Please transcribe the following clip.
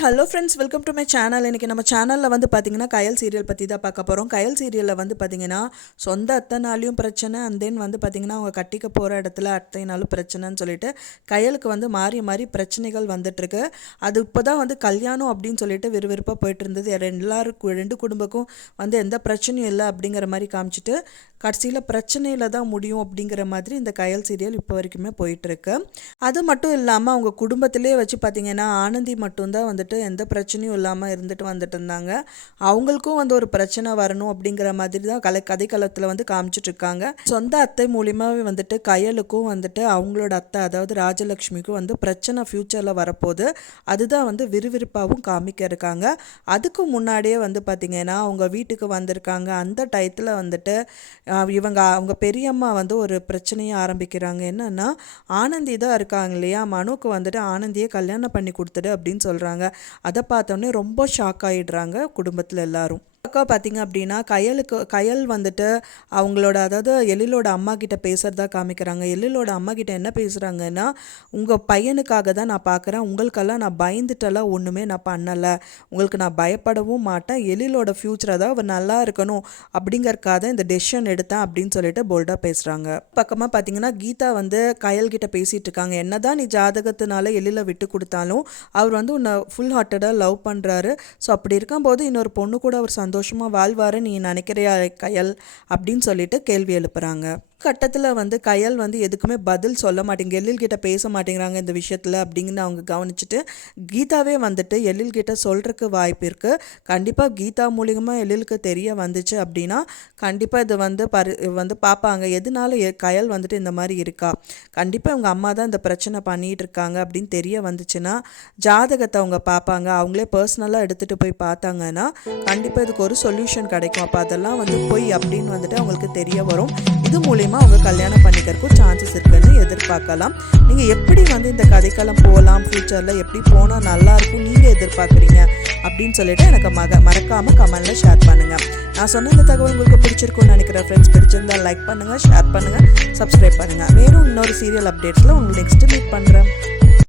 Hello friends welcome to my channel இன்றைக்கி நம்ம சேனலில் வந்து பார்த்திங்கன்னா கயல் சீரியல் பற்றி தான் பார்க்க போகிறோம் கயல் சீரியலில் வந்து பார்த்திங்கன்னா சொந்த அத்தனாலையும் பிரச்சனை அண்ட் தென் வந்து பார்த்திங்கன்னா அவங்க கட்டிக்க போகிற இடத்துல அத்தைனாலும் பிரச்சனைன்னு சொல்லிட்டு கயலுக்கு வந்து மாறி மாறி பிரச்சனைகள் வந்துட்டுருக்கு. அது இப்போ தான் வந்து கல்யாணம் அப்படின்னு சொல்லிட்டு விறுவிறுப்பாக போயிட்டு இருந்தது எல்லாருக்கும் ரெண்டு குடும்பக்கும் வந்து எந்த பிரச்சனையும் இல்லை அப்படிங்கிற மாதிரி காமிச்சிட்டு கடைசியில் பிரச்சனையில் தான் முடியும் அப்படிங்கிற மாதிரி இந்த கயல் சீரியல் இப்போ வரைக்குமே போயிட்டுருக்கு. அது மட்டும் இல்லாமல் அவங்க குடும்பத்திலே வச்சு பார்த்திங்கன்னா ஆனந்தி மட்டும்தான் வந்துட்டு எந்த பிரச்சனையும் இல்லாமல் இருந்துட்டு வந்துட்டு இருந்தாங்க. அவங்களுக்கும் வந்து ஒரு பிரச்சனை வரணும் அப்படிங்கிற மாதிரி தான் கலை கதைக்களத்தில் வந்து காமிச்சிட்டு இருக்காங்க. சொந்த அத்தை மூலியமாகவே வந்துட்டு கயலுக்கும் வந்துட்டு அவங்களோட அத்தை அதாவது ராஜலக்ஷ்மிக்கும் வந்து பிரச்சனை ஃப்யூச்சரில் வரப்போகுது. அதுதான் வந்து விறுவிறுப்பாகவும் காமிக்க இருக்காங்க. அதுக்கு முன்னாடியே வந்து பார்த்திங்கன்னா அவங்க வீட்டுக்கு வந்திருக்காங்க. அந்த டயத்தில் வந்துட்டு இவங்க அவங்க பெரியம்மா வந்து ஒரு பிரச்சனையை ஆரம்பிக்கிறாங்க. என்னன்னா ஆனந்தி தான் இருக்காங்க இல்லையா? மனுக்கு வந்துட்டு ஆனந்தியை கல்யாணம் பண்ணி கொடுத்துடு அப்படின்னு சொல்கிறாங்க அதை பார்த்தோன்னே ரொம்ப ஷாக் ஆகிடுறாங்க குடும்பத்தில் எல்லாரும். பக்கம் பார்த்தீங்க அப்படின்னா கயலுக்கு கயல் வந்துட்டு அவங்களோட அதாவது எழிலோட அம்மா கிட்ட பேசுகிறதா காமிக்கிறாங்க. எழிலோட அம்மா கிட்ட என்ன பேசுகிறாங்கன்னா உங்கள் பையனுக்காக தான் நான் பார்க்குறேன். உங்களுக்கெல்லாம் நான் பயந்துட்டெல்லாம் ஒன்றுமே நான் பண்ணலை. உங்களுக்கு நான் பயப்படவும் மாட்டேன். எழிலோட ஃப்யூச்சர் அதாவது அவர் நல்லா இருக்கணும். அப்படிங்கறக்காக இந்த டெசிஷன் எடுத்தேன். அப்படின்னு சொல்லிட்டு போல்டாக பேசுகிறாங்க பக்கமாக பார்த்தீங்கன்னா கீதா வந்து கயல் கிட்ட பேசிகிட்டு இருக்காங்க. என்னதான் நீ ஜாதகத்தினால எழில விட்டு கொடுத்தாலும் அவர் வந்து உன்னை ஃபுல் ஹார்ட்டடாக லவ் பண்ணுறாரு ஸோ அப்படி இருக்கும்போது இன்னொரு பொண்ணு கூட அவர் சந்தோஷமாக வாழ்வாரு நீ நினைக்கிறியா கயல்? அப்படின்னு சொல்லிட்டு கேள்வி எழுப்புறாங்க. கட்டத்தில் வந்து கயல் வந்து எதுக்குமே பதில் சொல்ல மாட்டேங்க எழில் கிட்ட பேச மாட்டேங்கிறாங்க இந்த விஷயத்தில் அப்படின்னு அவங்க கவனிச்சுட்டு கீதாவே வந்துட்டு எழில் கிட்ட சொல்கிறதுக்கு வாய்ப்பு இருக்குது கண்டிப்பாக கீதா மூலியமாக எழிலுக்கு தெரிய வந்துச்சு அப்படின்னா கண்டிப்பாக இது வந்து பரி வந்து பார்ப்பாங்க எதனால எ- கயல் வந்துட்டு இந்த மாதிரி இருக்கா? கண்டிப்பாக இவங்க அம்மா தான் இந்த பிரச்சனை பண்ணிட்டு இருக்காங்க அப்படின்னு தெரிய வந்துச்சுன்னா ஜாதகத்தை அவங்க பார்ப்பாங்க அவங்களே பர்சனலாக எடுத்துகிட்டு போய் பார்த்தாங்கன்னா கண்டிப்பாக இதுக்கு ஒரு சொல்யூஷன் கிடைக்கும். அப்போ அதெல்லாம் வந்து பொய் அப்படின்னு வந்துட்டு அவங்களுக்கு தெரிய வரும். இது மூலிமா அவங்க கல்யாணம் பண்ணிக்கிறதுக்கும் சான்சஸ் இருக்குன்னு எதிர்பார்க்கலாம். நீங்கள் எப்படி வந்து இந்த கதைக்களம் போகலாம் ஃப்யூச்சரில் எப்படி போனால் நல்லாயிருக்கும் நீங்கள் எதிர்பார்க்குறீங்க? அப்படின்னு சொல்லிட்டு எனக்கு மக மறக்காமல் கமெண்டில் ஷேர் பண்ணுங்கள் நான் சொன்ன இந்த தகவல் உங்களுக்கு பிடிச்சிருக்கும்னு நினைக்கிறேன் ஃப்ரெண்ட்ஸ் பிடிச்சிருந்தா லைக் பண்ணுங்கள் ஷேர் பண்ணுங்கள் சப்ஸ்கிரைப் பண்ணுங்கள் வேறும் இன்னொரு சீரியல் அப்டேட்ஸில் உங்களுக்கு நெக்ஸ்ட்டு மீட் பண்ணுறேன்